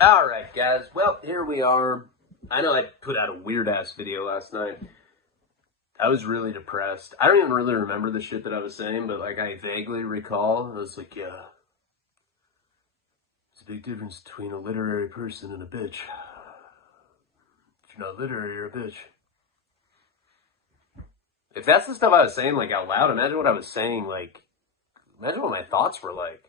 Alright guys, well here we are. I know I put out a weird ass video last night. I was really depressed. I don't even really remember the shit that I was saying, but like I vaguely recall. I was like, yeah. There's a big difference between a literary person and a bitch. If you're not literary, you're a bitch. If that's the stuff I was saying like out loud, imagine what I was saying, like imagine what my thoughts were like.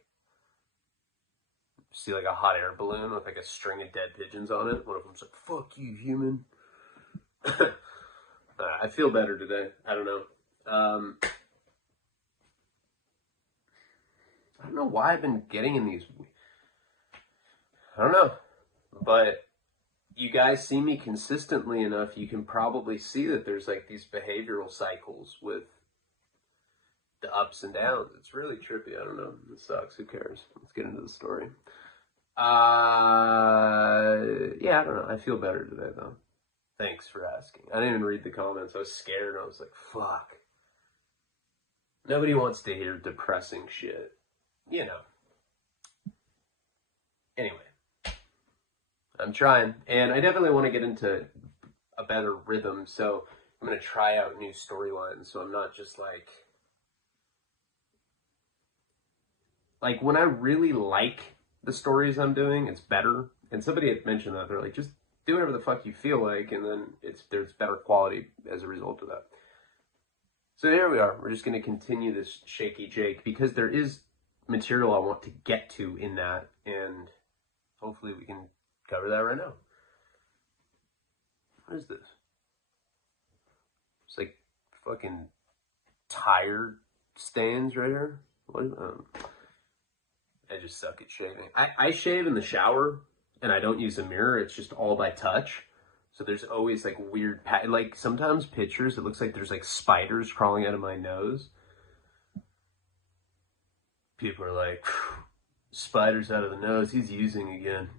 See like a hot air balloon with like a string of dead pigeons on it. One of them's like, fuck you, human. I feel better today. I don't know. I don't know why I've been getting in these. I don't know. But you guys see me consistently enough, you can probably see that there's like these behavioral cycles with the ups and downs. It's really trippy. I don't know. It sucks. Who cares? Let's get into the story. Yeah, I don't know. I feel better today, though. Thanks for asking. I didn't even read the comments. I was scared. I was like, fuck. Nobody wants to hear depressing shit. You know. Anyway. I'm trying. And I definitely want to get into a better rhythm, so I'm going to try out new storylines, so I'm not just like when I really like the stories I'm doing, it's better. And somebody had mentioned that. They're like, just do whatever the fuck you feel like, and then there's better quality as a result of that. So here we are. We're just going to continue this Shaky Jake, because there is material I want to get to in that, and hopefully we can cover that right now. What is this? It's like fucking tire stains right here. What is I just suck at shaving. I shave in the shower, and I don't use a mirror. It's just all by touch. So there's always like weird, like sometimes pictures, it looks like there's like spiders crawling out of my nose. People are like, spiders out of the nose. He's using again,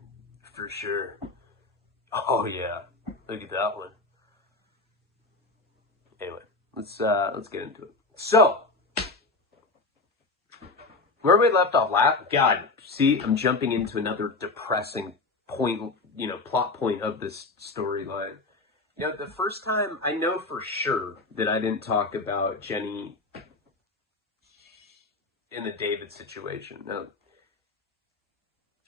for sure. Oh yeah, look at that one. Anyway, let's get into it. So, where we left off last, God, see, I'm jumping into another depressing point, plot point of this storyline. The first time, I know for sure that I didn't talk about Jenny in the David situation. Now,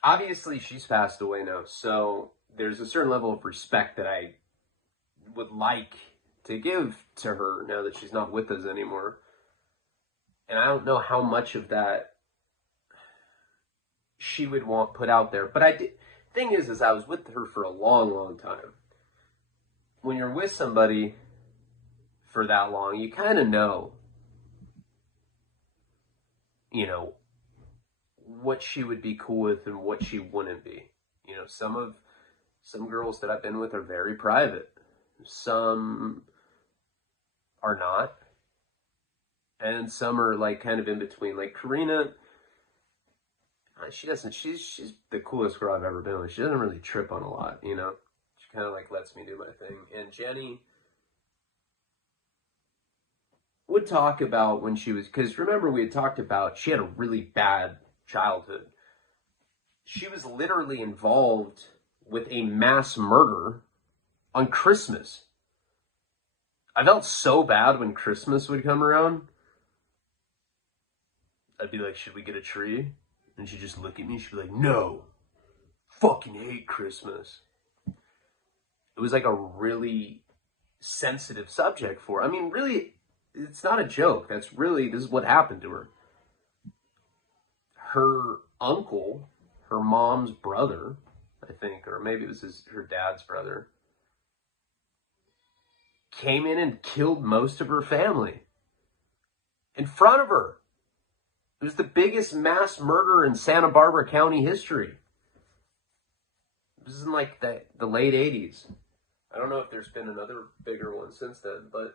obviously she's passed away now, so there's a certain level of respect that I would like to give to her now that she's not with us anymore. And I don't know how much of that she would want put out there. But thing is I was with her for a long, long time. When you're with somebody for that long, you kind of know, what she would be cool with and what she wouldn't be. Some girls that I've been with are very private. Some are not. And some are like kind of in between. Like Karina, she's the coolest girl I've ever been with. She doesn't really trip on a lot, She kind of like lets me do my thing. And Jenny would talk about when she was, because remember we had talked about she had a really bad childhood. She was literally involved with a mass murder on Christmas. I felt so bad when Christmas would come around. I'd be like, should we get a tree? And she'd just look at me. She'd be like, no. Fucking hate Christmas. It was like a really sensitive subject for her. I mean, really, it's not a joke. This is what happened to her. Her uncle, her mom's brother, I think, or maybe it was her dad's brother, came in and killed most of her family in front of her. It was the biggest mass murder in Santa Barbara County history. This is in like the late 80s. I don't know if there's been another bigger one since then, but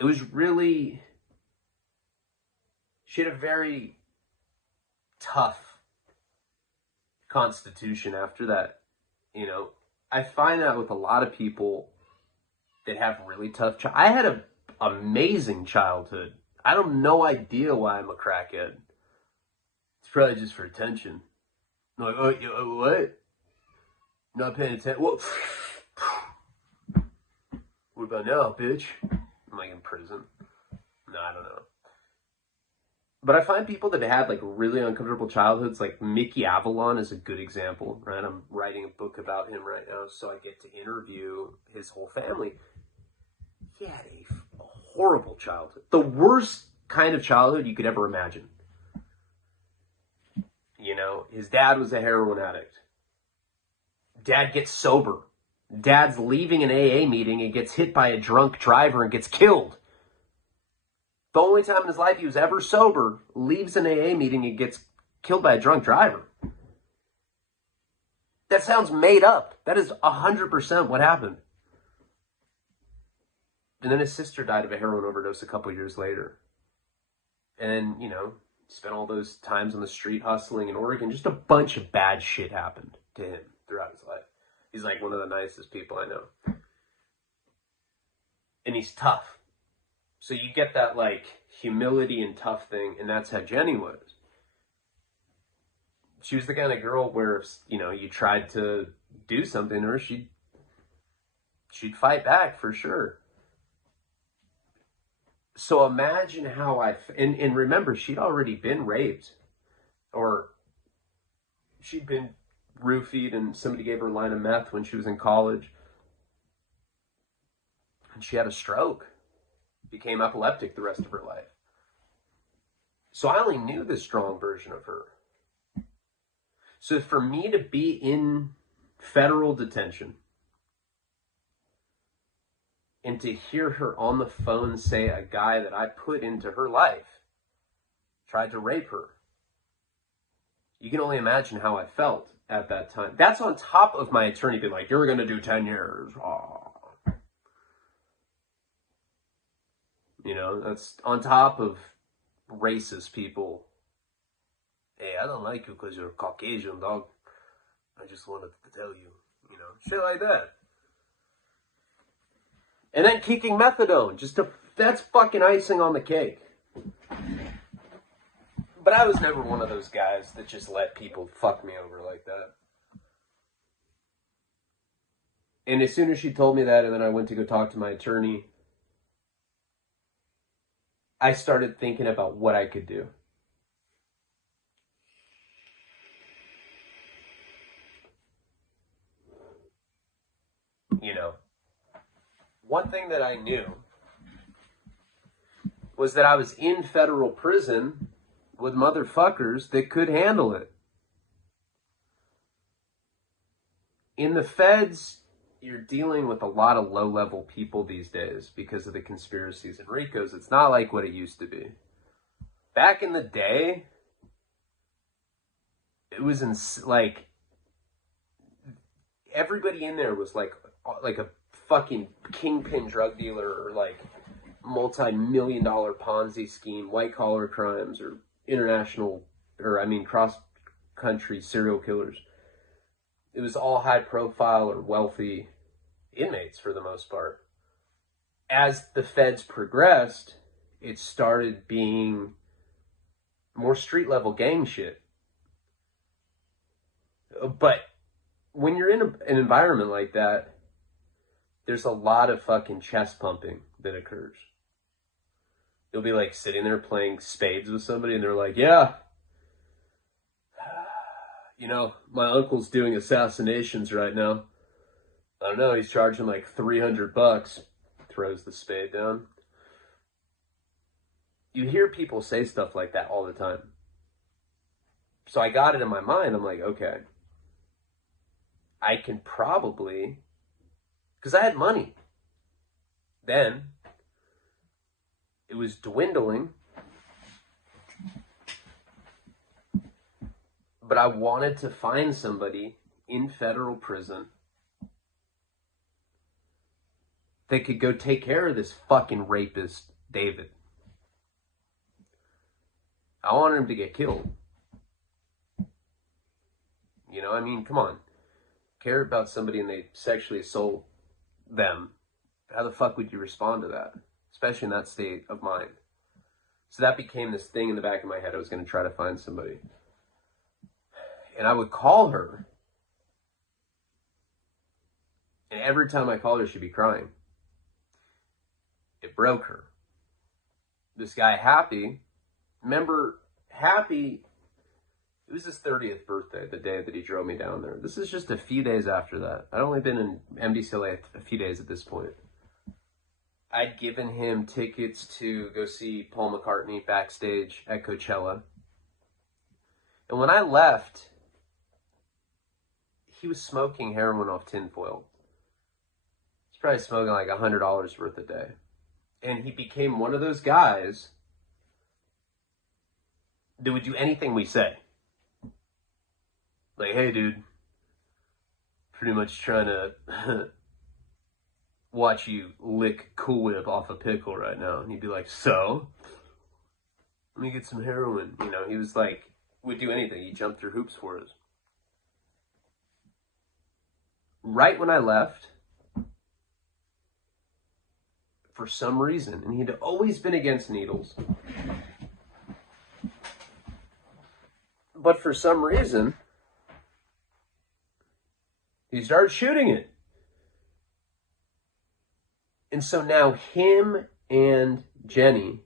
it was really, she had a very tough constitution after that. I find that with a lot of people that have really tough I had an amazing childhood. I have no idea why I'm a crackhead. It's probably just for attention. I'm like, oh, what? Not paying attention? What about now, bitch? I'm like in prison. No, I don't know. But I find people that had like really uncomfortable childhoods, like Mickey Avalon is a good example, right? I'm writing a book about him right now, so I get to interview his whole family. He had a horrible childhood. The worst kind of childhood you could ever imagine. You know, his dad was a heroin addict. Dad gets sober. Dad's leaving an AA meeting and gets hit by a drunk driver and gets killed. The only time in his life he was ever sober, leaves an AA meeting and gets killed by a drunk driver. That sounds made up. That is 100% what happened. And then his sister died of a heroin overdose a couple years later. And, you know, spent all those times on the street hustling in Oregon. Just a bunch of bad shit happened to him throughout his life. He's like one of the nicest people I know. And he's tough. So you get that like humility and tough thing, and that's how Jenny was. She was the kind of girl where, you know, you tried to do something to her, she'd fight back for sure. So imagine how and remember, she'd already been raped, or she'd been roofied, and somebody gave her a line of meth when she was in college, and she had a stroke. Became epileptic the rest of her life. So I only knew the strong version of her. So for me to be in federal detention and to hear her on the phone say a guy that I put into her life tried to rape her, you can only imagine how I felt at that time. That's on top of my attorney being like, you're going to do 10 years. Oh. You know, that's on top of racist people. Hey, I don't like you because you're Caucasian, dog. I just wanted to tell you, you know, shit like that. And then kicking methadone, that's fucking icing on the cake. But I was never one of those guys that just let people fuck me over like that. And as soon as she told me that, and then I went to go talk to my attorney, I started thinking about what I could do. You know, one thing that I knew was that I was in federal prison with motherfuckers that could handle it. In the feds, you're dealing with a lot of low-level people these days because of the conspiracies and RICOs. It's not like what it used to be. Back in the day, it was like everybody in there was like a fucking kingpin drug dealer, or like multi-million-dollar Ponzi scheme, white-collar crimes, or cross-country serial killers. It was all high-profile or wealthy inmates for the most part. As the feds progressed, it started being more street-level gang shit. But when you're in an environment like that, there's a lot of fucking chest pumping that occurs. You'll be like sitting there playing spades with somebody, and they're like, yeah, you know, my uncle's doing assassinations right now. I don't know, he's charging like $300. Throws the spade down. You hear people say stuff like that all the time. So I got it in my mind. I'm like, okay, I can probably, because I had money then. It was dwindling. But I wanted to find somebody in federal prison that could go take care of this fucking rapist, David. I wanted him to get killed. You know, I mean, come on. Care about somebody and they sexually assault them. How the fuck would you respond to that? Especially in that state of mind. So that became this thing in the back of my head. I was going to try to find somebody. And I would call her. And every time I called her, she'd be crying. It broke her. This guy, Happy, remember, Happy, it was his 30th birthday, the day that he drove me down there. This is just a few days after that. I'd only been in MDCLA a few days at this point. I'd given him tickets to go see Paul McCartney backstage at Coachella. And when I left, he was smoking heroin off tinfoil. He's probably smoking like $100 worth a day. And he became one of those guys that would do anything we say. Like, hey, dude, pretty much trying to watch you lick Cool Whip off a pickle right now. And he'd be like, so? Let me get some heroin. You know, he was like, would do anything. He'd jump through hoops for us. Right when I left, for some reason, and he'd always been against needles, but for some reason, he started shooting it. And so now him and Jenny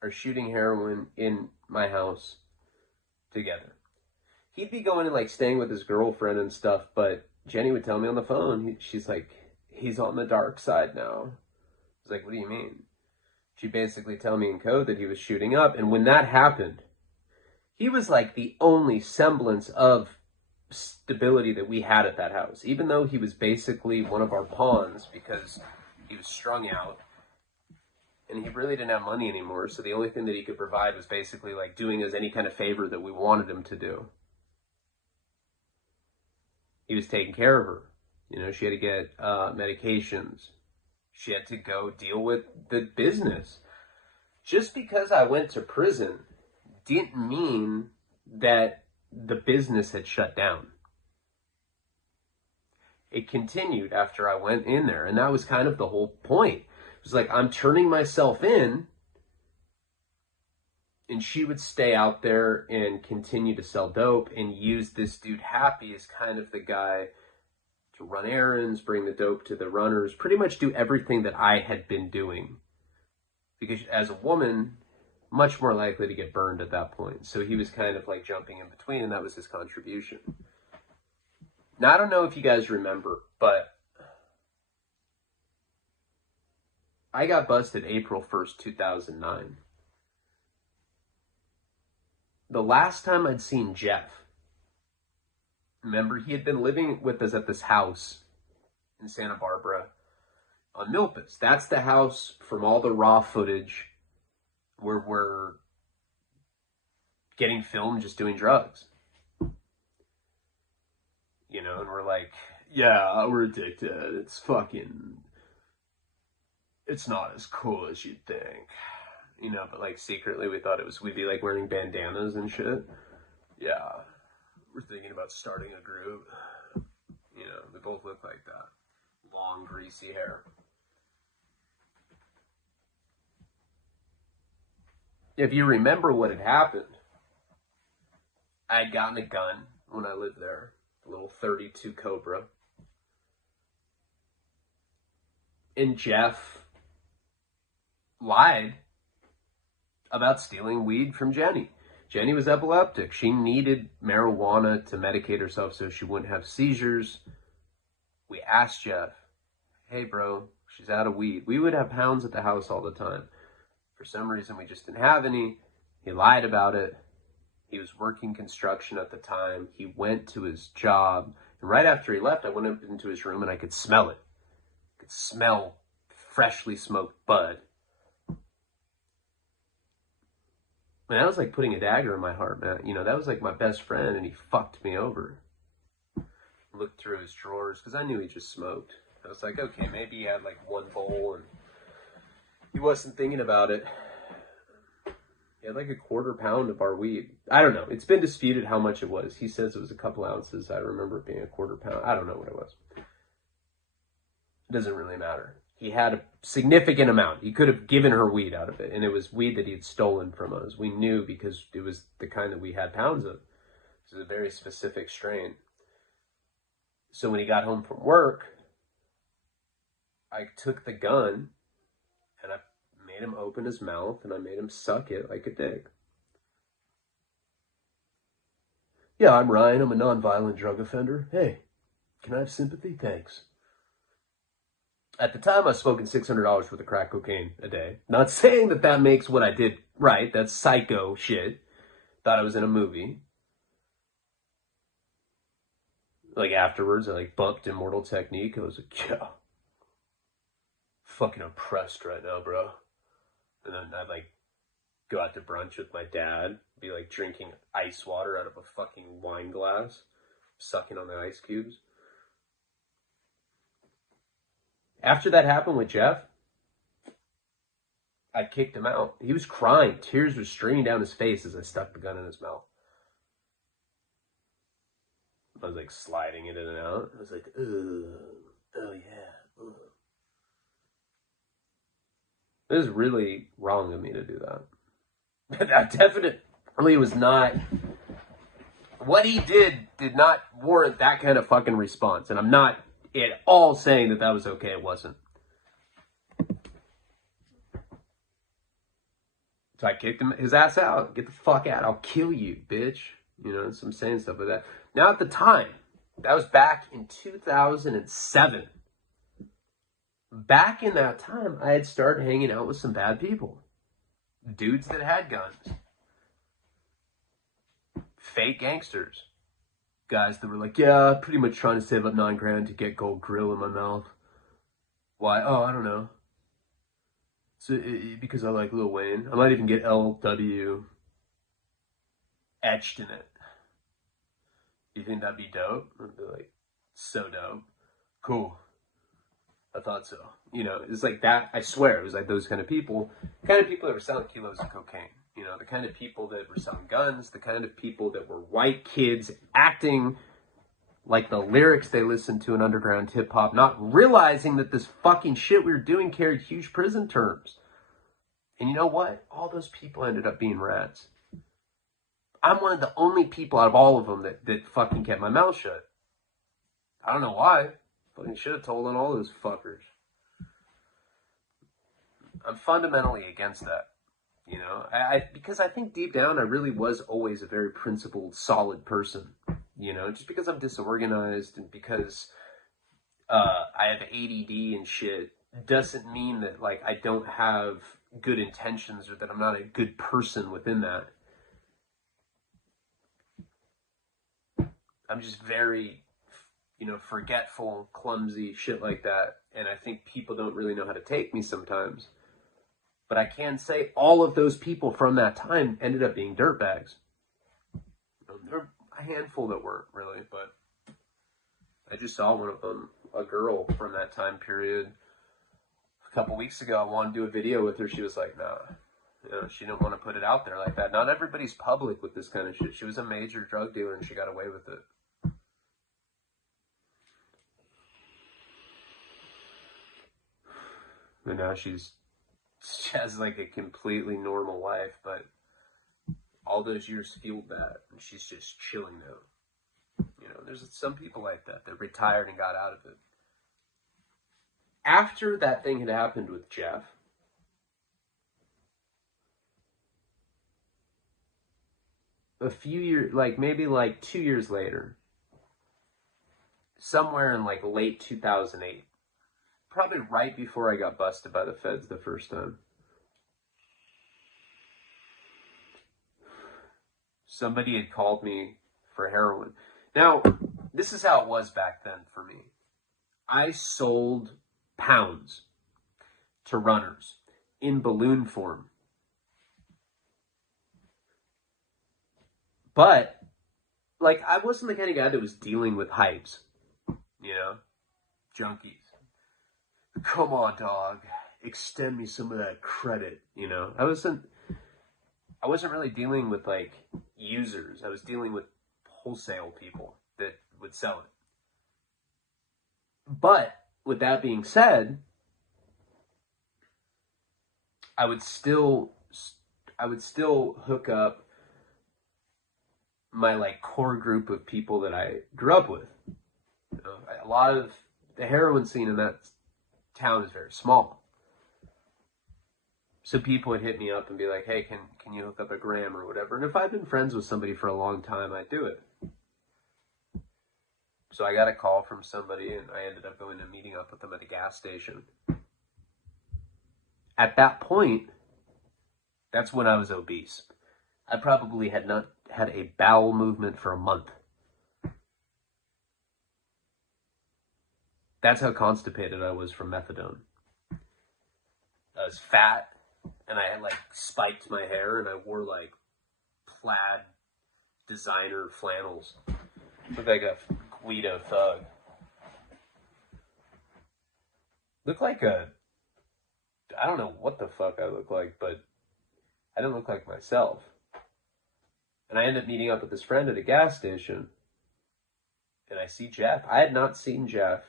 are shooting heroin in my house together. He'd be going and like staying with his girlfriend and stuff, but Jenny would tell me on the phone, she's like, he's on the dark side now. I was like, what do you mean? She'd basically tell me in code that he was shooting up. And when that happened, he was like the only semblance of stability that we had at that house. Even though he was basically one of our pawns because he was strung out and he really didn't have money anymore. So the only thing that he could provide was basically like doing us any kind of favor that we wanted him to do. He was taking care of her. You know, she had to get medications. She had to go deal with the business. Just because I went to prison didn't mean that the business had shut down. It continued after I went in there. And that was kind of the whole point. It was like, I'm turning myself in. And she would stay out there and continue to sell dope and use this dude Happy as kind of the guy to run errands, bring the dope to the runners, pretty much do everything that I had been doing. Because as a woman, much more likely to get burned at that point. So he was kind of like jumping in between, and that was his contribution. Now, I don't know if you guys remember, but I got busted April 1st, 2009. The last time I'd seen Jeff, remember, he had been living with us at this house in Santa Barbara on Milpas. That's the house from all the raw footage where we're getting filmed just doing drugs. You know, and we're like, yeah, we're addicted. It's not as cool as you'd think. You know, but like secretly we thought we'd be like wearing bandanas and shit. Yeah. We're thinking about starting a group. You know, they both look like that. Long, greasy hair. If you remember what had happened, I had gotten a gun when I lived there. A little .32 Cobra. And Jeff lied about stealing weed from Jenny. Jenny was epileptic. She needed marijuana to medicate herself so she wouldn't have seizures. We asked Jeff, hey bro, she's out of weed. We would have pounds at the house all the time. For some reason, we just didn't have any. He lied about it. He was working construction at the time. He went to his job. And right after he left, I went up into his room and I could smell it. I could smell freshly smoked bud. And that was like putting a dagger in my heart, man. You know, that was like my best friend, and he fucked me over. Looked through his drawers, because I knew he just smoked. I was like, okay, maybe he had like one bowl, and he wasn't thinking about it. He had like a quarter pound of our weed. I don't know. It's been disputed how much it was. He says it was a couple ounces. I remember it being a quarter pound. I don't know what it was. It doesn't really matter. He had a significant amount. He could have given her weed out of it. And it was weed that he had stolen from us. We knew because it was the kind that we had pounds of. This is a very specific strain. So when he got home from work, I took the gun and I made him open his mouth and I made him suck it like a dick. Yeah, I'm Ryan. I'm a nonviolent drug offender. Hey, can I have sympathy? Thanks. At the time, I was smoking $600 worth of crack cocaine a day. Not saying that that makes what I did right. That's psycho shit. Thought I was in a movie. Like afterwards, I like bumped Immortal Technique. I was like, yeah, fucking oppressed right now, bro. And then I'd like go out to brunch with my dad, be like drinking ice water out of a fucking wine glass, sucking on the ice cubes. After that happened with Jeff, I kicked him out. He was crying. Tears were streaming down his face as I stuck the gun in his mouth. I was like sliding it in and out. I was like, ugh, oh yeah. Ugh. It was really wrong of me to do that. That definitely was not, what he did not warrant that kind of fucking response. And I'm not at all saying that that was okay. It wasn't. So I kicked his ass out. Get the fuck out. I'll kill you, bitch. You know, so I'm saying stuff like that. Now at the time, that was back in 2007. Back in that time, I had started hanging out with some bad people. Dudes that had guns. Fake gangsters. Guys that were like, yeah, pretty much trying to save up $9,000 to get gold grill in my mouth. Why? Oh, I don't know. So because I like Lil Wayne. I might even get LW etched in it. You think that'd be dope? I'd be like, so dope. Cool. I thought so. You know, it's like that. I swear, it was like those kind of people. The kind of people that were selling kilos of cocaine. You know, the kind of people that were selling guns. The kind of people that were white kids acting like the lyrics they listened to in underground hip-hop, not realizing that this fucking shit we were doing carried huge prison terms. And you know what? All those people ended up being rats. I'm one of the only people out of all of them that fucking kept my mouth shut. I don't know why. Fucking should have told on all those fuckers. I'm fundamentally against that. You know, because I think deep down I really was always a very principled, solid person. You know, just because I'm disorganized and because I have ADD and shit doesn't mean that like I don't have good intentions or that I'm not a good person within that. I'm just very, you know, forgetful, clumsy, shit like that. And I think people don't really know how to take me sometimes. But I can say all of those people from that time ended up being dirtbags. There were a handful that weren't really, but I just saw one of them, a girl from that time period. A couple weeks ago, I wanted to do a video with her. She was like, nah. You know, she didn't want to put it out there like that. Not everybody's public with this kind of shit. She was a major drug dealer and she got away with it. And now she has like a completely normal life, but all those years fueled that, and she's just chilling now. You know, there's some people like that retired and got out of it. After that thing had happened with Jeff, a few years, like maybe like 2 years later, somewhere in like late 2008, probably right before I got busted by the feds the first time, somebody had called me for heroin. Now, this is how it was back then for me. I sold pounds to runners in balloon form. But, like, I wasn't the kind of guy that was dealing with hypes, you know, junkies. Come on, dog, extend me some of that credit, you know. I wasn't really dealing with, like, users. I was dealing with wholesale people that would sell it. But, with that being said, I would still hook up my like core group of people that I grew up with. You know, a lot of the heroin scene in that town is very small. So people would hit me up and be like, hey, can you hook up a gram or whatever? And if I've been friends with somebody for a long time, I'd do it. So I got a call from somebody, and I ended up going and meeting up with them at a gas station. At that point, that's when I was obese. I probably had not had a bowel movement for a month. That's how constipated I was from methadone. I was fat, and I had like spiked my hair, and I wore like plaid designer flannels. Looked like a Guido thug. Looked like I don't know what the fuck I look like, but I didn't look like myself. And I ended up meeting up with this friend at a gas station, and I see Jeff. I had not seen Jeff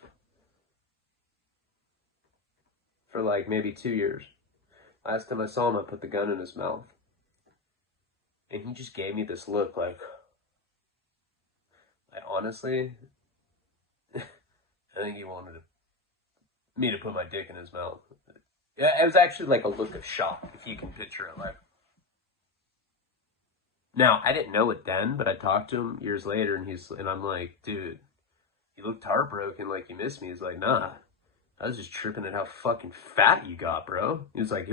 for like maybe 2 years. Last time I saw him, I put the gun in his mouth. And he just gave me this look like, I honestly, I think he wanted me to put my dick in his mouth. Yeah, it was actually like a look of shock, if you can picture it. Like, now, I didn't know it then, but I talked to him years later, and I'm like, dude, you looked heartbroken, like you missed me. He's like, nah, I was just tripping at how fucking fat you got, bro. It was like,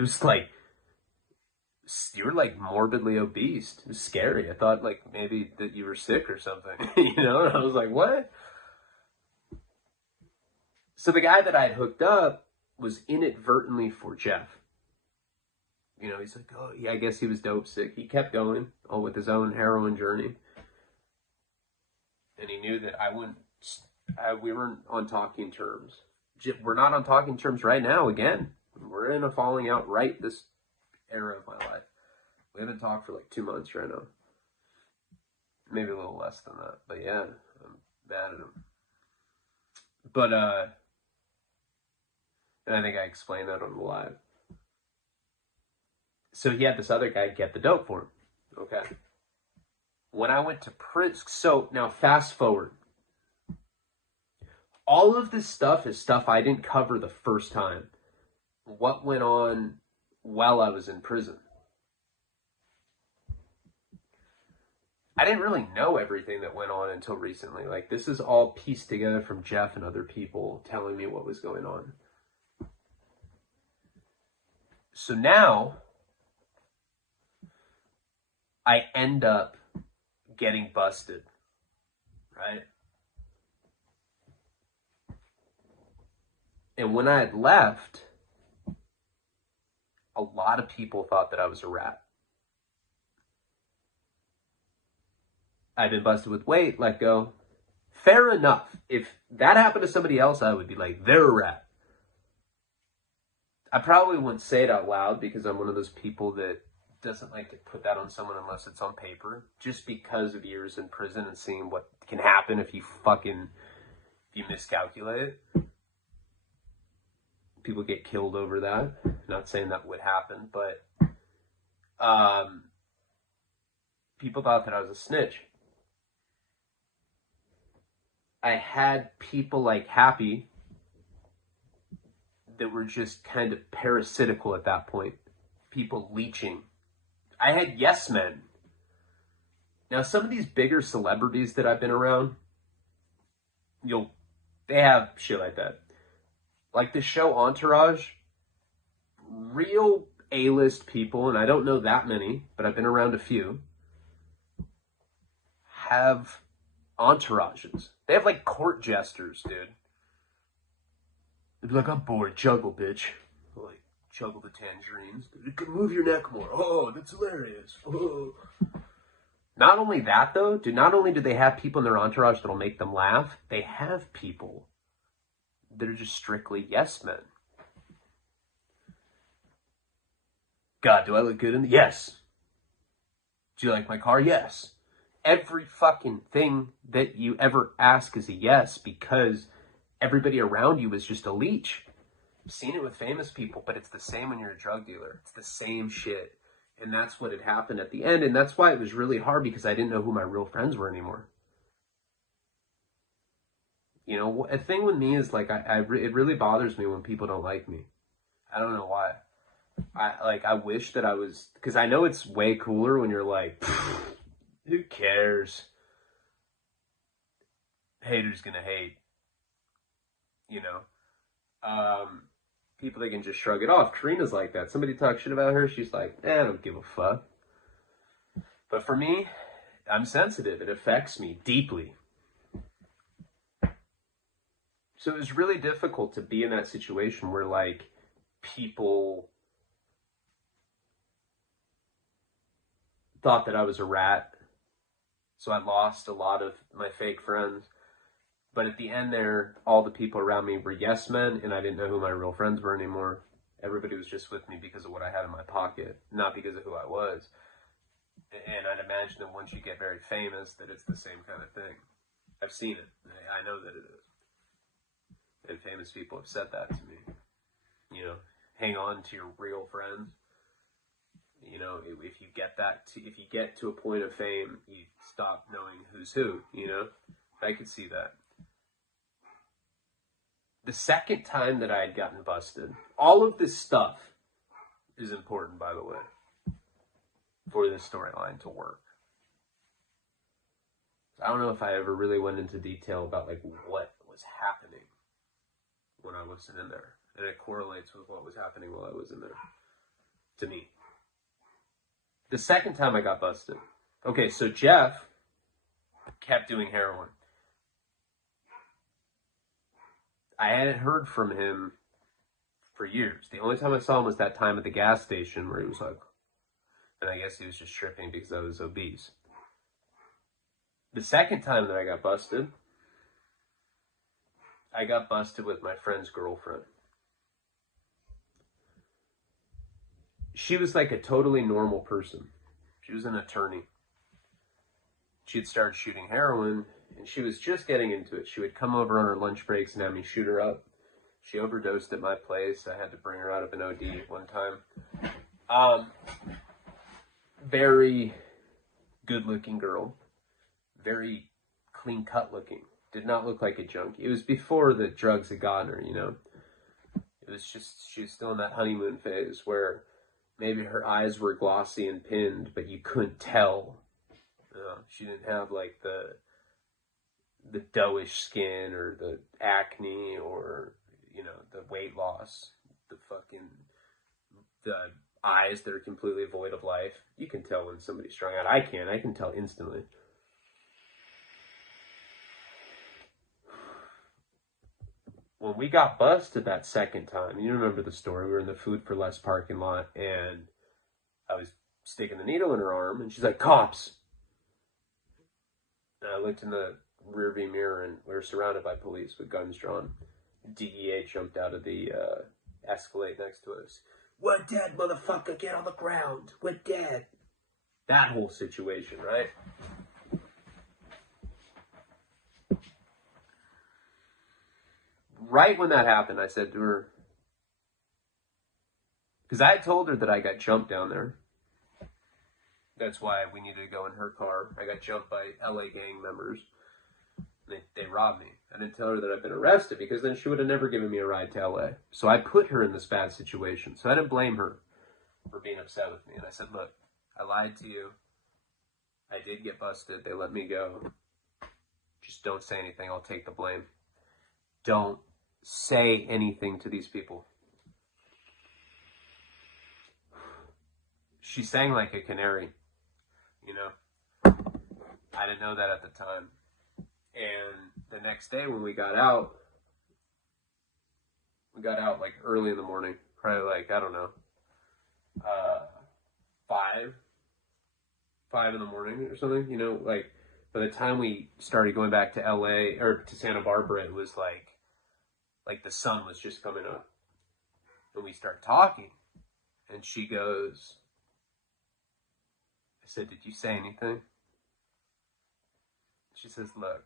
you were like morbidly obese. It was scary. I thought like maybe that you were sick or something, you know? And I was like, what? So the guy that I had hooked up was inadvertently for Jeff. You know, he's like, oh, yeah, I guess he was dope sick. He kept going, all with his own heroin journey. And he knew that we weren't on talking terms. We're not on talking terms right now, again. We're in a falling out right this era of my life. We haven't talked for like 2 months right now. Maybe a little less than that. But yeah, I'm mad at him. But, and I think I explained that on the live. So he had this other guy get the dope for him. Okay. When I went to prison, so now fast forward. All of this stuff is stuff I didn't cover the first time. What went on while I was in prison? I didn't really know everything that went on until recently. Like, this is all pieced together from Jeff and other people telling me what was going on. So now, I end up getting busted, right? And when I had left, a lot of people thought that I was a rat. I'd been busted with weight, let go. Fair enough. If that happened to somebody else, I would be like, they're a rat. I probably wouldn't say it out loud because I'm one of those people that doesn't like to put that on someone unless it's on paper, just because of years in prison and seeing what can happen if you miscalculate. People get killed over that. Not saying that would happen, but people thought that I was a snitch. I had people like Happy that were just kind of parasitical at that point. People leeching. I had yes men. Now, some of these bigger celebrities that I've been around, they have shit like that. Like the show Entourage, real A-list people, and I don't know that many, but I've been around a few, have entourages. They have like court jesters, dude. They'd be like, I'm bored, juggle, bitch. Like, juggle the tangerines. Move your neck more. Oh, that's hilarious. Oh. Not only that, though, dude, not only do they have people in their entourage that'll make them laugh, they have people that are just strictly yes men. God, do I look good in the... Yes. Do you like my car? Yes. Every fucking thing that you ever ask is a yes, because everybody around you is just a leech. I've seen it with famous people, but it's the same when you're a drug dealer. It's the same shit. And that's what had happened at the end. And that's why it was really hard, because I didn't know who my real friends were anymore. You know, a thing with me is like, it really bothers me when people don't like me. I don't know why. I wish that I was, because I know it's way cooler when you're like, who cares? Haters gonna hate, you know? People, they can just shrug it off. Karina's like that. Somebody talks shit about her, she's like, I don't give a fuck. But for me, I'm sensitive. It affects me deeply. So it was really difficult to be in that situation where, like, people thought that I was a rat. So I lost a lot of my fake friends. But at the end there, all the people around me were yes men, and I didn't know who my real friends were anymore. Everybody was just with me because of what I had in my pocket, not because of who I was. And I'd imagine that once you get very famous, that it's the same kind of thing. I've seen it. I know that it is. And famous people have said that to me. You know, hang on to your real friends. You know, if you get to a point of fame, you stop knowing who's who, you know? I could see that. The second time that I had gotten busted, all of this stuff is important, by the way, for this storyline to work. I don't know if I ever really went into detail about like what was happening when I wasn't in there. And it correlates with what was happening while I was in there. To me. The second time I got busted. Okay, so Jeff kept doing heroin. I hadn't heard from him for years. The only time I saw him was that time at the gas station where he was like, and I guess he was just tripping because I was obese. The second time that I got busted with my friend's girlfriend. She was like a totally normal person. She was an attorney. She had started shooting heroin, and she was just getting into it. She would come over on her lunch breaks and have me shoot her up. She overdosed at my place. I had to bring her out of an OD one time. Very good-looking girl. Very clean-cut looking. Did not look like a junkie. It was before the drugs had gotten her, you know? It was just, she was still in that honeymoon phase where maybe her eyes were glossy and pinned, but you couldn't tell. She didn't have like the doughish skin or the acne or, you know, the weight loss, the eyes that are completely void of life. You can tell when somebody's strung out. I can tell instantly. When we got busted that second time, you remember the story, we were in the Food for Less parking lot, and I was sticking the needle in her arm, and she's like, cops! And I looked in the rearview mirror, and we were surrounded by police with guns drawn. DEA jumped out of the Escalade next to us. We're dead, motherfucker, get on the ground, we're dead. That whole situation, right? Right when that happened, I said to her, because I had told her that I got jumped down there. That's why we needed to go in her car. I got jumped by LA gang members. They robbed me. I didn't tell her that I'd been arrested, because then she would have never given me a ride to LA. So I put her in this bad situation. So I didn't blame her for being upset with me. And I said, look, I lied to you. I did get busted. They let me go. Just don't say anything. I'll take the blame. Don't say anything to these people. She sang like a canary, you know. I didn't know that at the time. And the next day when we got out like early in the morning, probably like, I don't know, 5 in the morning or something, you know, like by the time we started going back to LA or to Santa Barbara, it was like the sun was just coming up. And we start talking, and she goes, I said, did you say anything? She says, look,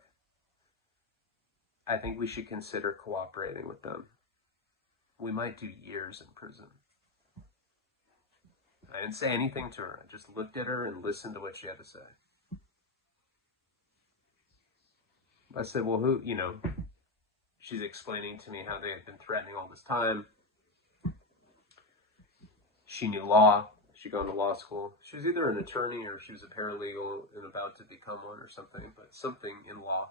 I think we should consider cooperating with them. We might do years in prison. I didn't say anything to her. I just looked at her and listened to what she had to say. I said, well, who, she's explaining to me how they had been threatening all this time. She knew law. She'd gone to law school. She was either an attorney or she was a paralegal and about to become one or something, but something in law.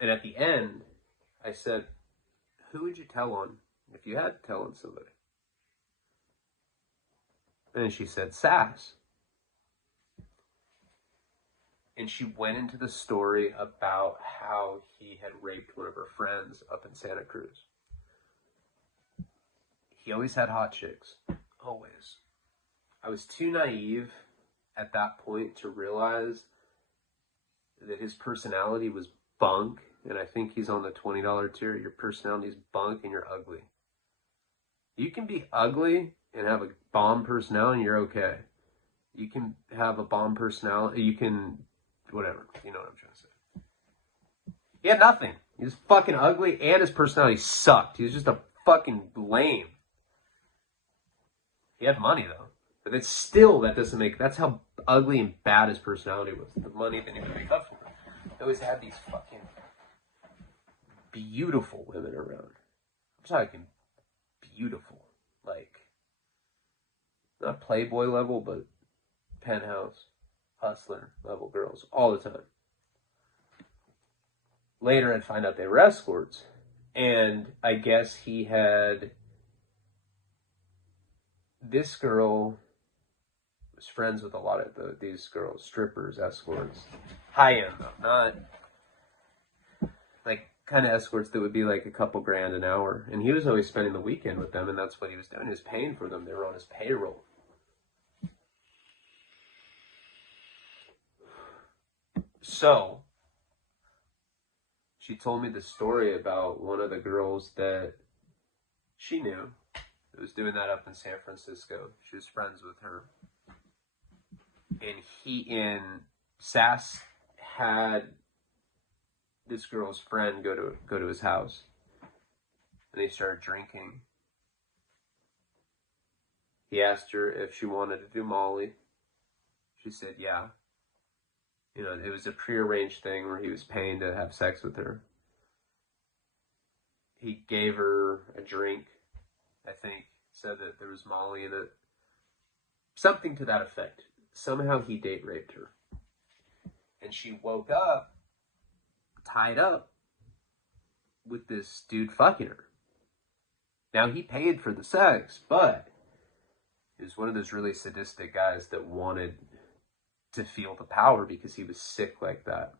And at the end, I said, who would you tell on if you had to tell on somebody? And she said, Sass. And she went into the story about how he had raped one of her friends up in Santa Cruz. He always had hot chicks. Always. I was too naive at that point to realize that his personality was bunk. And I think he's on the $20 tier. Your personality is bunk and you're ugly. You can be ugly and have a bomb personality and you're okay. You can have a bomb personality. You can, whatever. You know what I'm trying to say. He had nothing. He was fucking ugly and his personality sucked. He was just a fucking lame. He had money though. But it's still, that's how ugly and bad his personality was. The money didn't even make up for it. He always had these fucking beautiful women around. I'm talking beautiful. Like, not Playboy level, but penthouse, hustler level girls all the time. Later, I'd find out they were escorts. And I guess he had... This girl was friends with a lot of these girls, strippers, escorts. High-end, though. Not... like, kind of escorts that would be like a couple grand an hour. And he was always spending the weekend with them, and that's what he was doing. He was paying for them. They were on his payroll. So, she told me the story about one of the girls that she knew that was doing that up in San Francisco. She was friends with her. And Sass had this girl's friend go to his house. And they started drinking. He asked her if she wanted to do Molly. She said, yeah. It was a prearranged thing where he was paying to have sex with her. He gave her a drink, I think. Said that there was Molly in it. Something to that effect. Somehow he date raped her. And she woke up tied up with this dude fucking her. Now, he paid for the sex, but he was one of those really sadistic guys that wanted to feel the power because he was sick like that.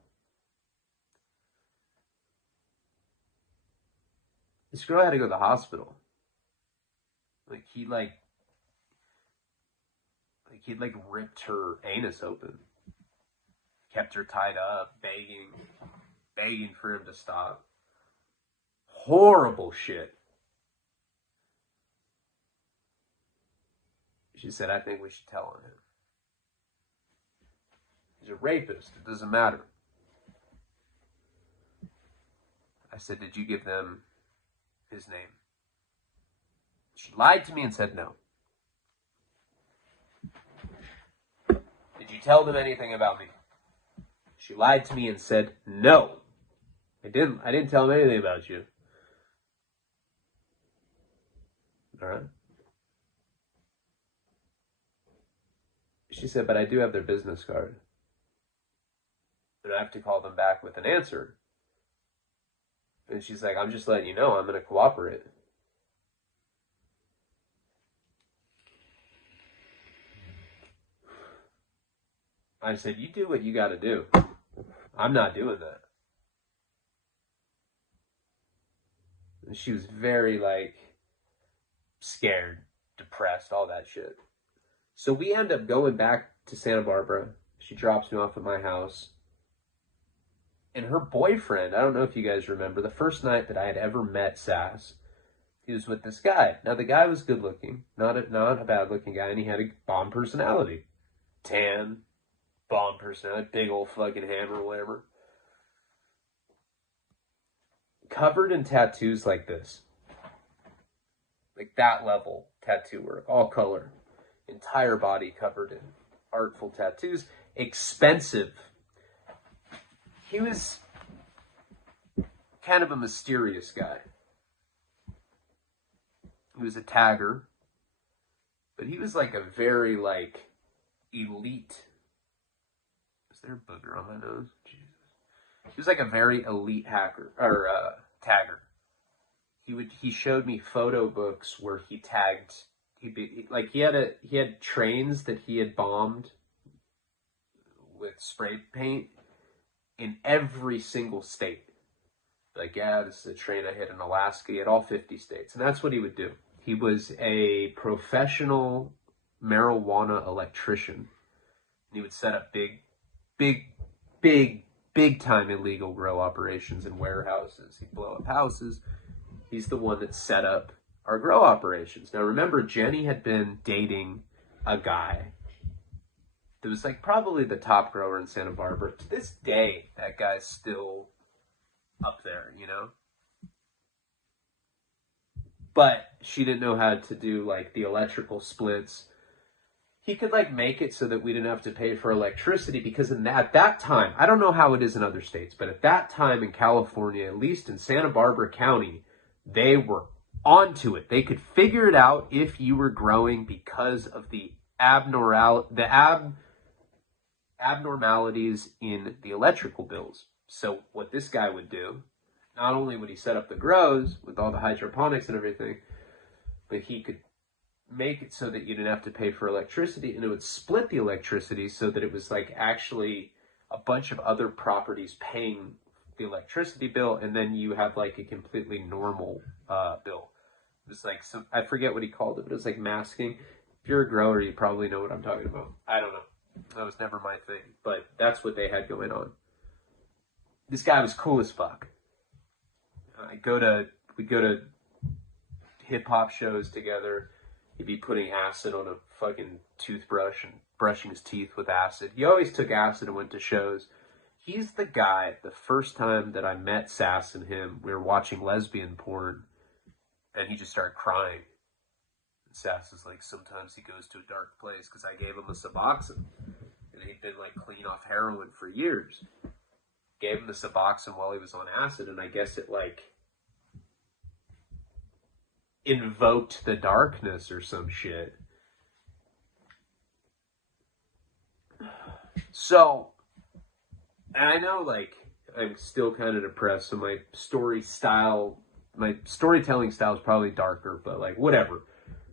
This girl had to go to the hospital. He'd ripped her anus open. Kept her tied up, begging for him to stop. Horrible shit. She said, I think we should tell on him. He's a rapist. It doesn't matter. I said, did you give them his name? She lied to me and said no. Did you tell them anything about me? She lied to me and said no. I didn't tell them anything about you. All right. She said, but I do have their business card. And I have to call them back with an answer. And she's like, I'm just letting you know I'm going to cooperate. I said, you do what you got to do. I'm not doing that. And she was very, scared, depressed, all that shit. So we end up going back to Santa Barbara. She drops me off at my house. And her boyfriend, I don't know if you guys remember, the first night that I had ever met Sass, he was with this guy. Now, the guy was good looking, not a bad looking guy, and he had a bomb personality. Tan, bomb personality, big old fucking hammer, whatever. Covered in tattoos like this. Like that level tattoo work, all color. entire body covered in artful tattoos, expensive. He was kind of a mysterious guy. He was a tagger, but he was like a very like elite. Is there a booger on my nose? Jesus. He was like a very elite hacker or tagger. He showed me photo books where he tagged. He had trains that he had bombed with spray paint in every single state. Like, yeah, this is a train I hit in Alaska. He had all 50 states, and that's what he would do. He was a professional marijuana electrician. He would set up big time illegal grow operations in warehouses. He'd blow up houses. He's the one that set up our grow operations. Now remember, Jenny had been dating a guy that was like probably the top grower in Santa Barbara. To this day, that guy's still up there, you know? But she didn't know how to do like the electrical splits. He could like make it so that we didn't have to pay for electricity because at that time, I don't know how it is in other states, but at that time in California, at least in Santa Barbara County, they were onto it. They could figure it out if you were growing because of the abnormalities in the electrical bills. So what this guy would do, not only would he set up the grows with all the hydroponics and everything, but he could make it so that you didn't have to pay for electricity, and it would split the electricity so that it was like actually a bunch of other properties paying the electricity bill, and then you have like a completely normal bill. It was like I forget what he called it, but it was like masking. If you're a grower, you probably know what I'm talking about. I don't know. That was never my thing, but that's what they had going on. This guy was cool as fuck. We'd go to hip hop shows together. He'd be putting acid on a fucking toothbrush and brushing his teeth with acid. He always took acid and went to shows. He's the guy, the first time that I met Sass and him, we were watching lesbian porn, and he just started crying. And Sass is like, sometimes he goes to a dark place because I gave him a Suboxone. And he'd been like clean off heroin for years. Gave him the Suboxone while he was on acid, and I guess it like invoked the darkness or some shit. So, and I know like I'm still kind of depressed, so my storytelling style is probably darker, but like whatever.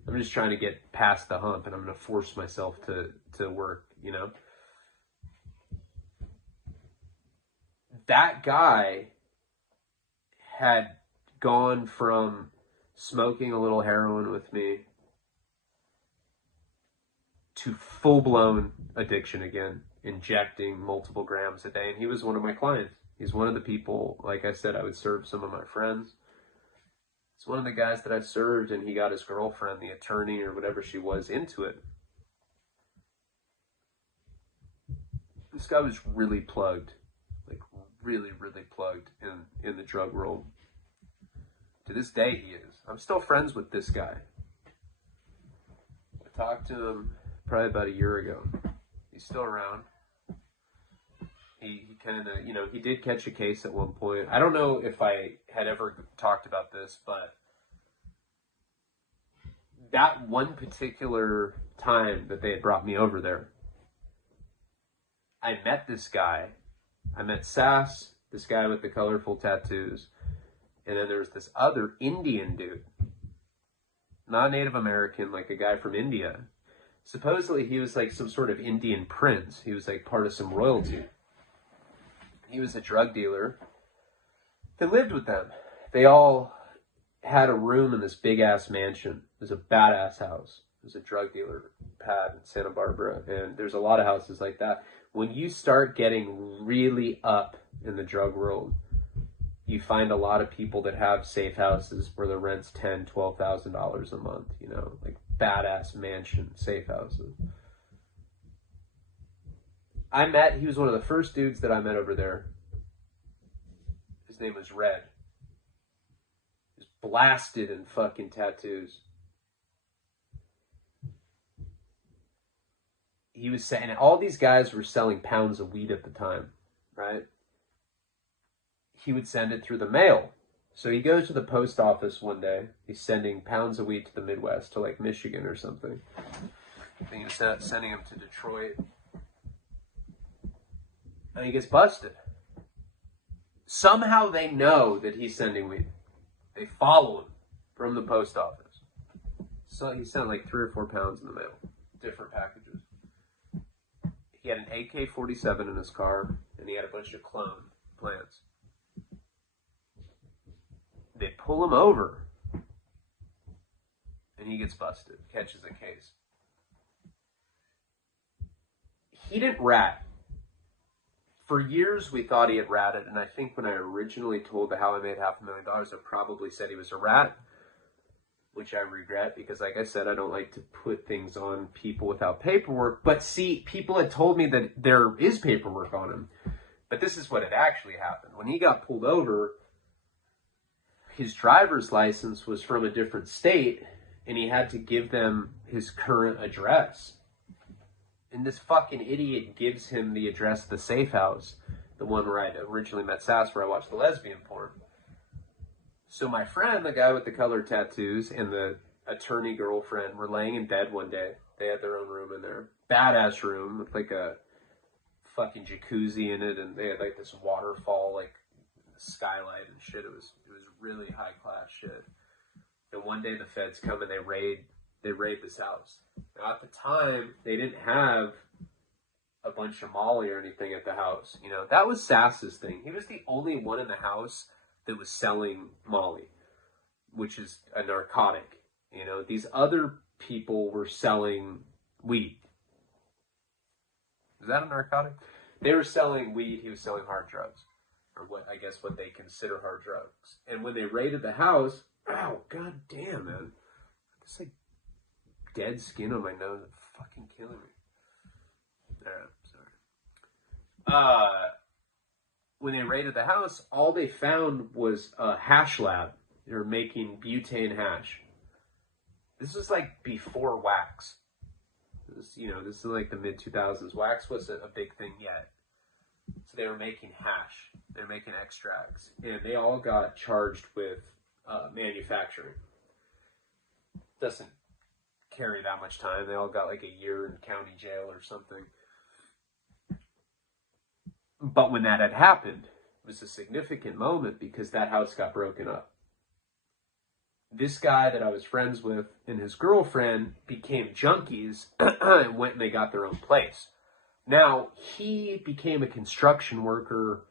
I'm just trying to get past the hump, and I'm going to force myself to work, you know? That guy had gone from smoking a little heroin with me to full-blown addiction again, injecting multiple grams a day. And he was one of my clients. He's one of the people, like I said, I would serve some of my friends. It's one of the guys that I served, and he got his girlfriend, the attorney or whatever she was, into it. This guy was really plugged, like really plugged in the drug world. To this day, he is. I'm still friends with this guy. I talked to him probably about a year ago. He's still around. He kind of, you know, he did catch a case at one point. I don't know if I had ever talked about this, but that one particular time that they had brought me over there, I met this guy. I met Sass, this guy with the colorful tattoos. And then there was this other Indian dude. Not Native American, like a guy from India. Supposedly he was like some sort of Indian prince. He was like part of some royalty. He was a drug dealer that lived with them. They all had a room in this big-ass mansion. It was a badass house. It was a drug dealer pad in Santa Barbara. And there's a lot of houses like that. When you start getting really up in the drug world, you find a lot of people that have safe houses where the rent's $10,000, $12,000 a month, you know, like badass mansion safe houses. He was one of the first dudes that I met over there. His name was Red. He was blasted in fucking tattoos. he was saying, all these guys were selling pounds of weed at the time, right? He would send it through the mail. So he goes to the post office one day. He's sending pounds of weed to the Midwest, to like Michigan or something. I think he's sending them to Detroit. And he gets busted. Somehow they know that he's sending weed. They follow him from the post office. So he sent like 3 or 4 pounds in the mail. Different packages. He had an AK-47 in his car, and he had a bunch of clone plants. They pull him over, and he gets busted, catches a case. He didn't rat. For years, we thought he had ratted, and I think when I originally told the How I Made $500,000, I probably said he was a rat, which I regret, because like I said, I don't like to put things on people without paperwork. But see, people had told me that there is paperwork on him. But this is what had actually happened. When he got pulled over, his driver's license was from a different state, and he had to give them his current address. And this fucking idiot gives him the address of the safe house, the one where I originally met Sass, where I watched the lesbian porn. So my friend, the guy with the colored tattoos, and the attorney girlfriend were laying in bed one day. They had their own room in there. Badass room with like a fucking jacuzzi in it, and they had like this waterfall, like skylight and shit. It was really high class shit. And one day the feds come and they raid this house. Now at the time, they didn't have a bunch of Molly or anything at the house. You know, that was Sass's thing. He was the only one in the house that was selling Molly, which is a narcotic. You know, these other people were selling weed. Is that a narcotic? They were selling weed, he was selling hard drugs. Or what they consider hard drugs. And when they raided the house, ow, god damn, man. This like dead skin on my nose is fucking killing me. Sorry. When they raided the house, all they found was a hash lab. They were making butane hash. This was like before wax. This is like the mid-2000s. Wax wasn't a big thing yet. So they were making hash. They were making extracts. And they all got charged with manufacturing. Doesn't carry that much time. They all got like a year in county jail or something. But when that had happened, it was a significant moment because that house got broken up. This guy that I was friends with and his girlfriend became junkies and went and they got their own place. Now, he became a construction worker,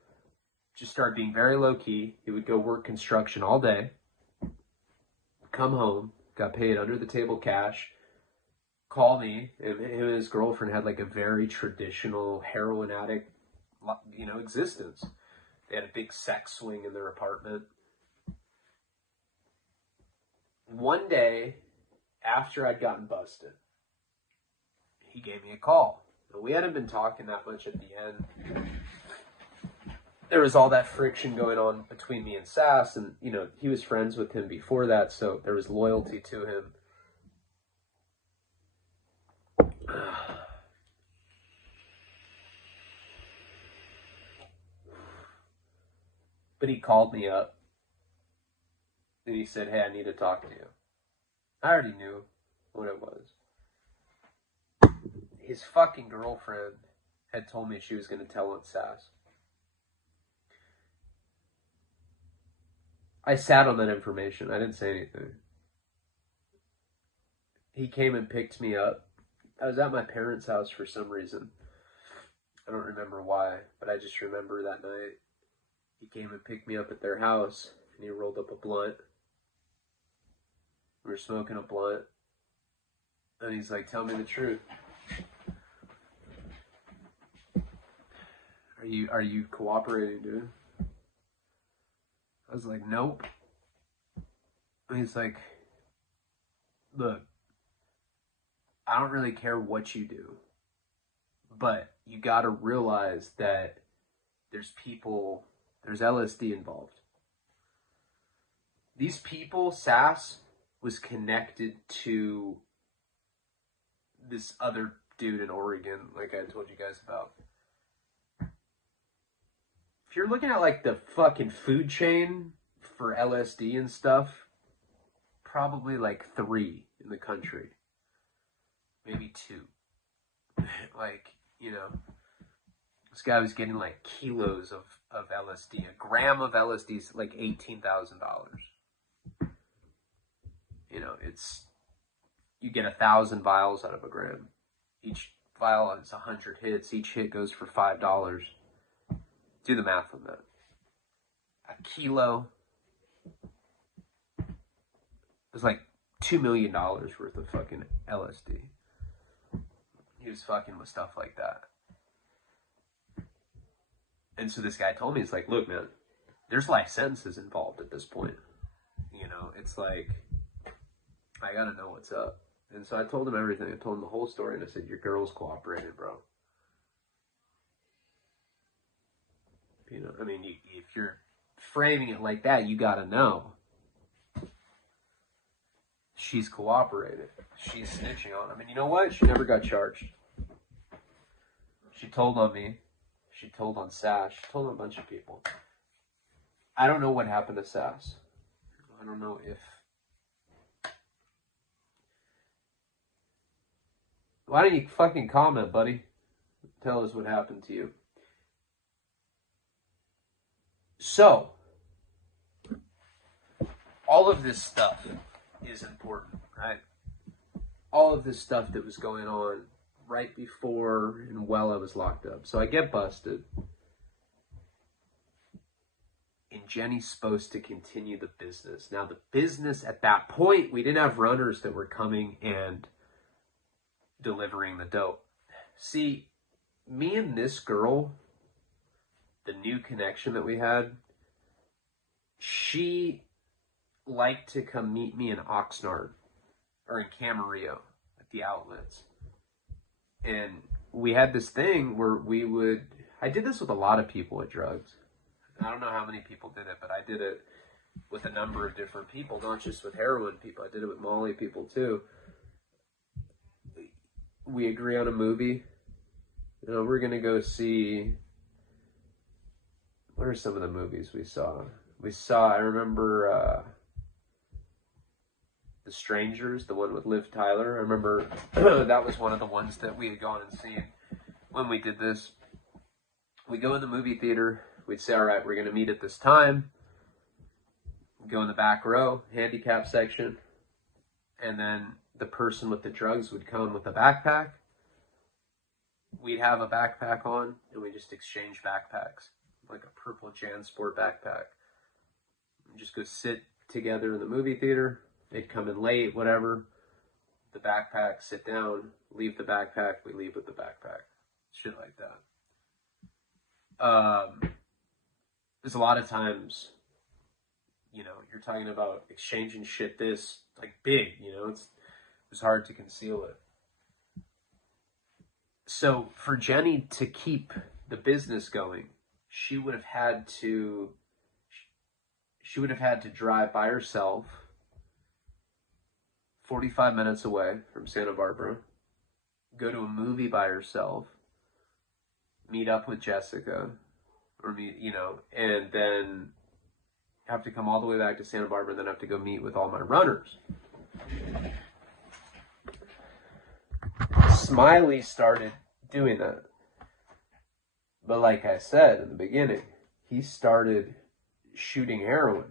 just started being very low-key. He would go work construction all day, come home, got paid under-the-table cash, call me, and him and his girlfriend had like a very traditional heroin addict, existence. They had a big sex swing in their apartment. One day, after I'd gotten busted, he gave me a call. We hadn't been talking that much at the end. There was all that friction going on between me and Sass, and, he was friends with him before that, so there was loyalty to him. But he called me up, and he said, hey, I need to talk to you. I already knew what it was. His fucking girlfriend had told me she was going to tell on Sass. I sat on that information. I didn't say anything. He came and picked me up. I was at my parents' house for some reason. I don't remember why, but I just remember that night. He came and picked me up at their house, and he rolled up a blunt. We were smoking a blunt. And he's like, tell me the truth. Are you cooperating, dude? I was like, nope. And he's like, look, I don't really care what you do, but you gotta realize that there's LSD involved. These people, Sass was connected to this other dude in Oregon, like I told you guys about. If you're looking at like the fucking food chain for LSD and stuff, probably like 3 in the country, maybe 2. Like, you know, this guy was getting like kilos of LSD. A gram of LSD is like $18,000. You know, you get 1,000 vials out of a gram. Each vial is 100 hits. Each hit goes for $5. Do the math on that. A kilo is like $2 million worth of fucking LSD. He was fucking with stuff like that. And so this guy told me, it's like, look, man, there's life sentences involved at this point. You know, it's like, I gotta know what's up. And so I told him everything. I told him the whole story, and I said, your girl's cooperating, bro. You know, I mean, if you're framing it like that, you gotta know. She's cooperated. She's snitching on him. And you know what? She never got charged. She told on me. She told on Sash. She told on a bunch of people. I don't know what happened to Sass. I don't know if... Why don't you fucking comment, buddy? Tell us what happened to you. So, all of this stuff is important, right? All of this stuff that was going on right before and while I was locked up. So I get busted. And Jenny's supposed to continue the business. Now, the business at that point, we didn't have runners that were coming and delivering the dope. See, me and this girl, the new connection that we had, she liked to come meet me in Oxnard or in Camarillo at the outlets. And we had this thing where I did this with a lot of people with drugs. I don't know how many people did it, but I did it with a number of different people, not just with heroin people. I did it with Molly people too. We agree on a movie. You know, we're going to go see... What are some of the movies we saw? I remember The Strangers, the one with Liv Tyler. I remember that was one of the ones that we had gone and seen when we did this. We go in the movie theater. We'd say, all right, we're going to meet at this time. Go in the back row, handicap section. And then the person with the drugs would come with a backpack. We'd have a backpack on, and we just exchange backpacks. Like a purple JanSport backpack. We just go sit together in the movie theater. They'd come in late, whatever. The backpack, sit down, leave the backpack, we leave with the backpack. Shit like that. There's a lot of times, you know, you're talking about exchanging shit this, like, big, you know, it's hard to conceal it. So for Jenny to keep the business going, she would have had to drive by herself 45 minutes away from Santa Barbara, go to a movie by herself, meet up with Jessica, and then have to come all the way back to Santa Barbara and then have to go meet with all my runners. Smiley started doing that. But like I said in the beginning, he started shooting heroin.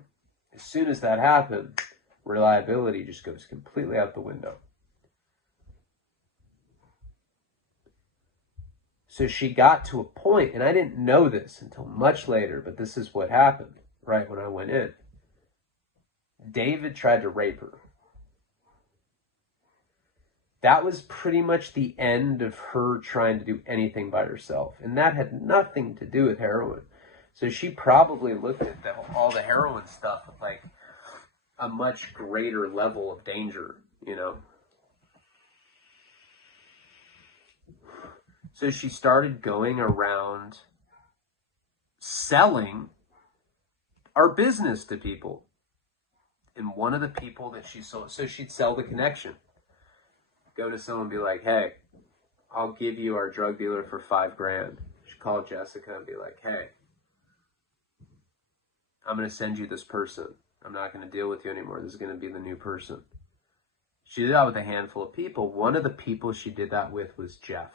As soon as that happened, reliability just goes completely out the window. So she got to a point, and I didn't know this until much later, but this is what happened right when I went in. David tried to rape her. That was pretty much the end of her trying to do anything by herself. And that had nothing to do with heroin. So she probably looked at all the heroin stuff with like a much greater level of danger, you know. So she started going around selling our business to people. And one of the people that she sold, so she'd sell the connection. Go to someone and be like, hey, I'll give you our drug dealer for $5,000. She called Jessica and be like, hey, I'm going to send you this person. I'm not going to deal with you anymore. This is going to be the new person. She did that with a handful of people. One of the people she did that with was Jeff.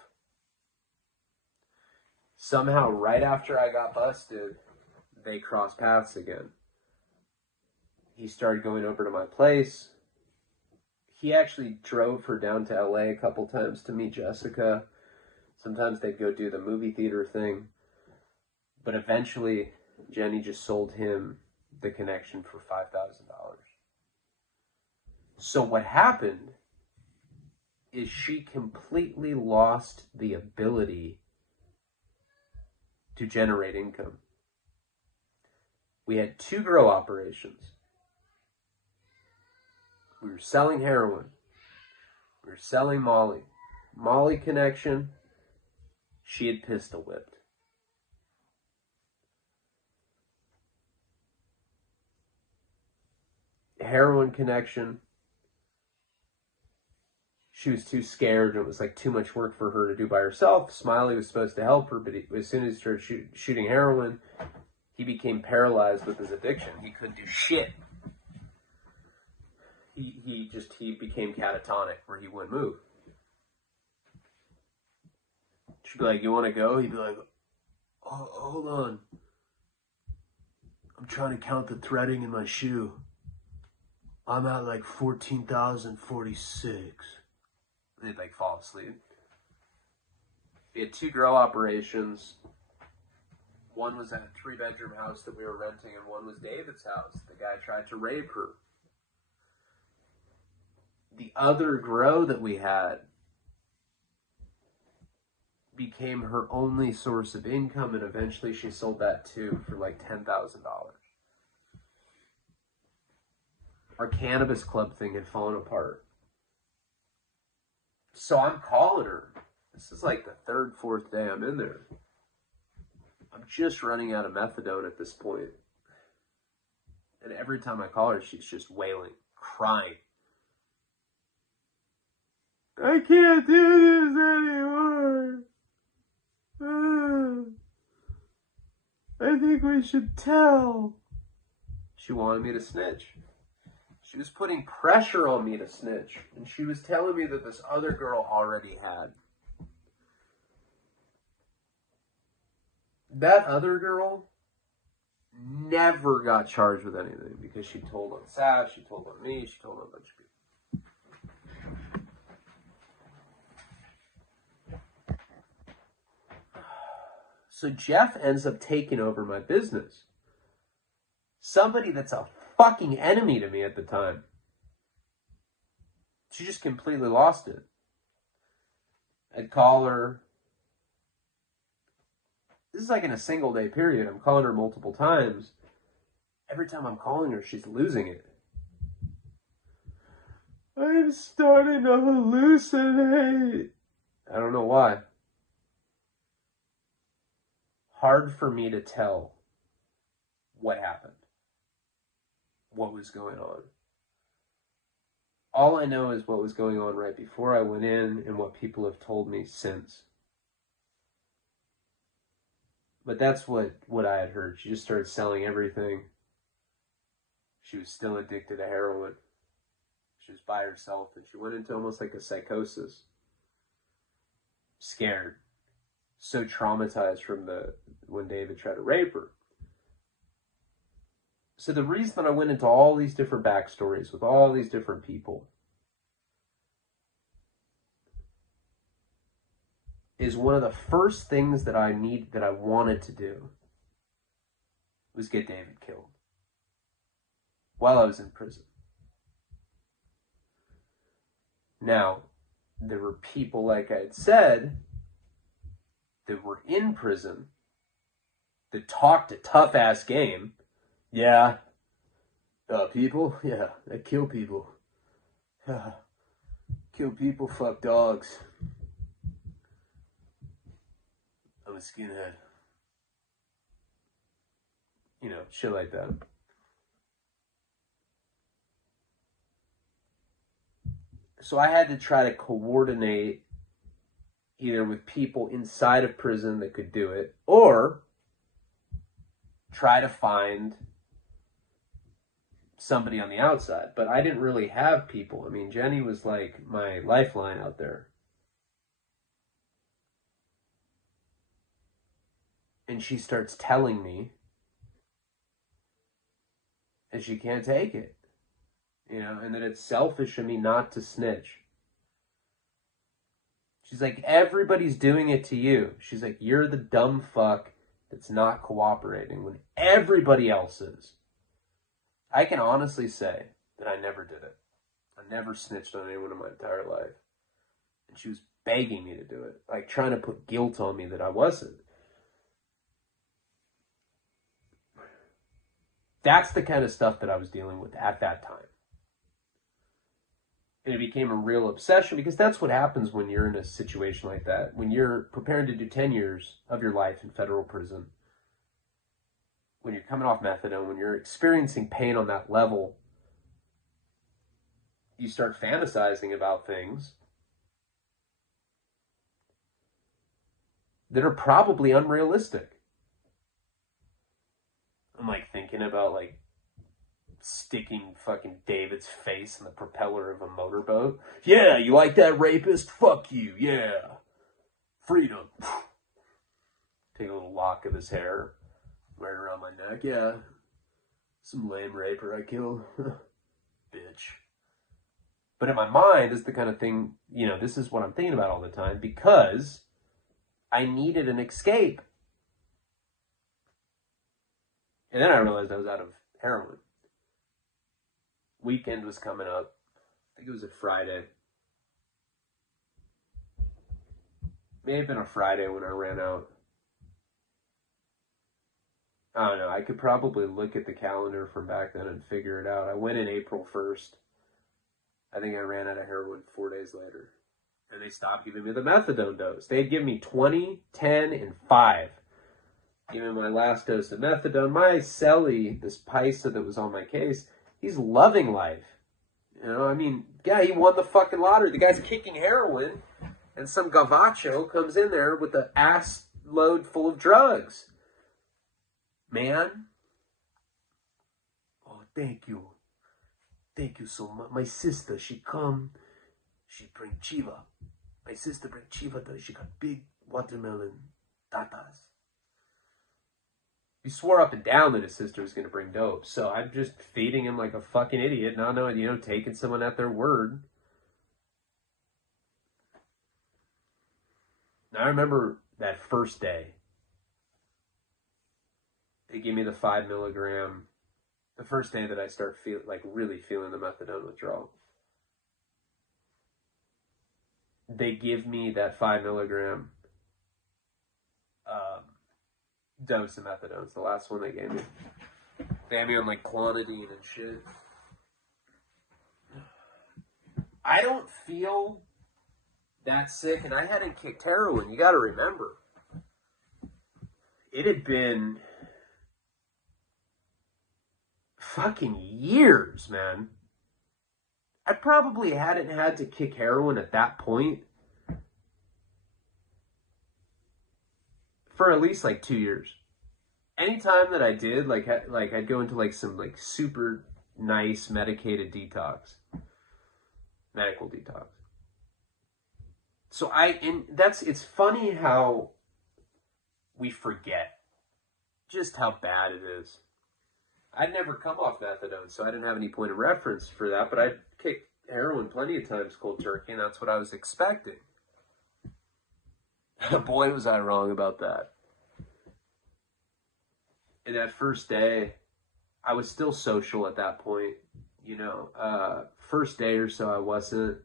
Somehow, right after I got busted, they crossed paths again. He started going over to my place. He actually drove her down to LA a couple times to meet Jessica. Sometimes they'd go do the movie theater thing. But eventually, Jenny just sold him the connection for $5,000. So what happened is she completely lost the ability to generate income. We had 2 grow operations. We were selling heroin. We were selling Molly. Molly connection, she had pistol whipped. Heroin connection, she was too scared and it was like too much work for her to do by herself. Smiley was supposed to help her, but as soon as he started shooting heroin, he became paralyzed with his addiction. He couldn't do shit. He became catatonic where he wouldn't move. She'd be like, you want to go? He'd be like, oh, hold on. I'm trying to count the threading in my shoe. I'm at like 14,046. They'd like fall asleep. We had 2 grow operations. One was at a 3-bedroom house that we were renting, and one was David's house. The guy tried to rape her. The other grow that we had became her only source of income, and eventually she sold that too for like $10,000. Our cannabis club thing had fallen apart. So I'm calling her. This is like the 3rd, 4th day I'm in there. I'm just running out of methadone at this point. And every time I call her, she's just wailing, crying. I can't do this anymore. I think we should tell. She wanted me to snitch. She was putting pressure on me to snitch. And she was telling me that this other girl already had. That other girl never got charged with anything because she told on Sash, she told on me, she told on a bunch of people. So Jeff ends up taking over my business. Somebody that's a fucking enemy to me at the time. She just completely lost it. I'd call her. This is like in a single day period. I'm calling her multiple times. Every time I'm calling her, she's losing it. I'm starting to hallucinate. I don't know why. Hard for me to tell what happened. What was going on. All I know is what was going on right before I went in and what people have told me since. But that's what I had heard. She just started selling everything. She was still addicted to heroin. She was by herself and she went into almost like a psychosis. Scared. So traumatized from when David tried to rape her. So the reason that I went into all these different backstories with all these different people is one of the first things that I wanted to do was get David killed while I was in prison. Now, there were people, like I had said, that were in prison that talked a tough-ass game. Yeah. People? Yeah, I kill people. Kill people, fuck dogs. I'm a skinhead. You know, shit like that. So I had to try to coordinate either with people inside of prison that could do it, or try to find somebody on the outside. But I didn't really have people. I mean, Jenny was like my lifeline out there. And she starts telling me, and she can't take it, you know, and that it's selfish of me not to snitch. She's like, everybody's doing it to you. She's like, you're the dumb fuck that's not cooperating when everybody else is. I can honestly say that I never did it. I never snitched on anyone in my entire life. And she was begging me to do it, like trying to put guilt on me that I wasn't. That's the kind of stuff that I was dealing with at that time. And it became a real obsession, because that's what happens when you're in a situation like that. When you're preparing to do 10 years of your life in federal prison, when you're coming off methadone, when you're experiencing pain on that level, you start fantasizing about things that are probably unrealistic. I'm like thinking about like sticking fucking David's face in the propeller of a motorboat. Yeah, you like that, rapist? Fuck you, yeah. Freedom. Take a little lock of his hair, wear it around my neck. Yeah. Some lame raper I kill. Bitch. But in my mind, is the kind of thing, you know, this is what I'm thinking about all the time, because I needed an escape. And then I realized I was out of heroin. Weekend was coming up. I think it was a Friday. May have been a Friday when I ran out. I don't know. I could probably look at the calendar from back then and figure it out. I went in April 1st. I think I ran out of heroin 4 days later. And they stopped giving me the methadone dose. They'd give me 20, 10, and 5. Give me my last dose of methadone. My cellie, this paisa that was on my case, he's loving life. You know, I mean, yeah, he won the fucking lottery. The guy's kicking heroin, and some gavacho comes in there with an ass load full of drugs. Man. Oh, thank you. Thank you so much. My sister, she come, she bring chiva. My sister bring chiva, she got big watermelon tatas. He swore up and down that his sister was going to bring dope. So I'm just feeding him like a fucking idiot, not knowing, you know, taking someone at their word. Now I remember that first day. They gave me the 5 milligram. The first day that I start really feeling the methadone withdrawal. They give me that 5 milligram dose of methadone. It's the last one they gave me. They had me on like clonidine and shit. I don't feel that sick, and I hadn't kicked heroin. You got to remember, it had been fucking years, man. I probably hadn't had to kick heroin at that point for at least like 2 years. Anytime that I did, like I'd go into like some like super nice medicated detox, medical detox. So it's funny how we forget just how bad it is. I'd never come off methadone, so I didn't have any point of reference for that, but I'd kicked heroin plenty of times cold turkey, and that's what I was expecting. Boy, was I wrong about that. And that first day, I was still social at that point, you know. First day or so, I wasn't.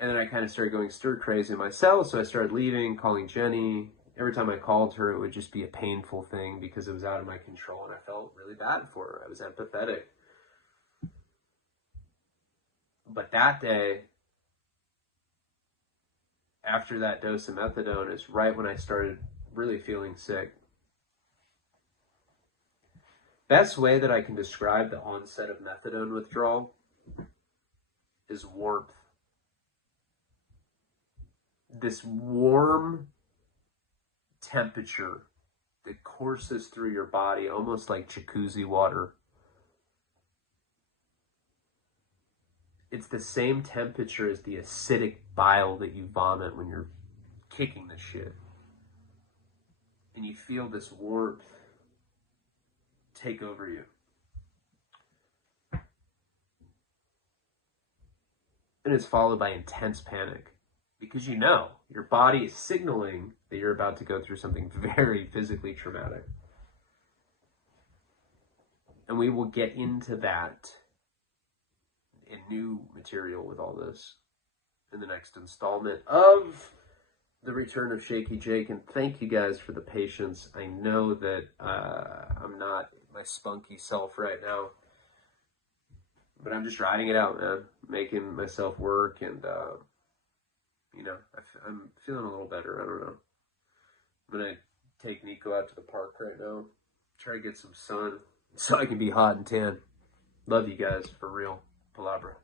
And then I kind of started going stir crazy myself, so I started leaving, calling Jenny. Every time I called her, it would just be a painful thing because it was out of my control, and I felt really bad for her. I was empathetic. But that day, after that dose of methadone, is right when I started really feeling sick. Best way that I can describe the onset of methadone withdrawal is warmth. this warm temperature that courses through your body, almost like jacuzzi water. It's the same temperature as the acidic bile that you vomit when you're kicking the shit. And you feel this warmth take over you. And it's followed by intense panic. Because you know, your body is signaling that you're about to go through something very physically traumatic. And we will get into that in new material with all this in the next installment of the return of Shaky Jake. And thank you guys for the patience. I know that I'm not my spunky self right now, but I'm just riding it out, man. Making myself work, and I'm feeling a little better. I don't know. I'm gonna take Nico out to the park right now, try to get some sun so I can be hot and tan. Love you guys, for real. Palabra.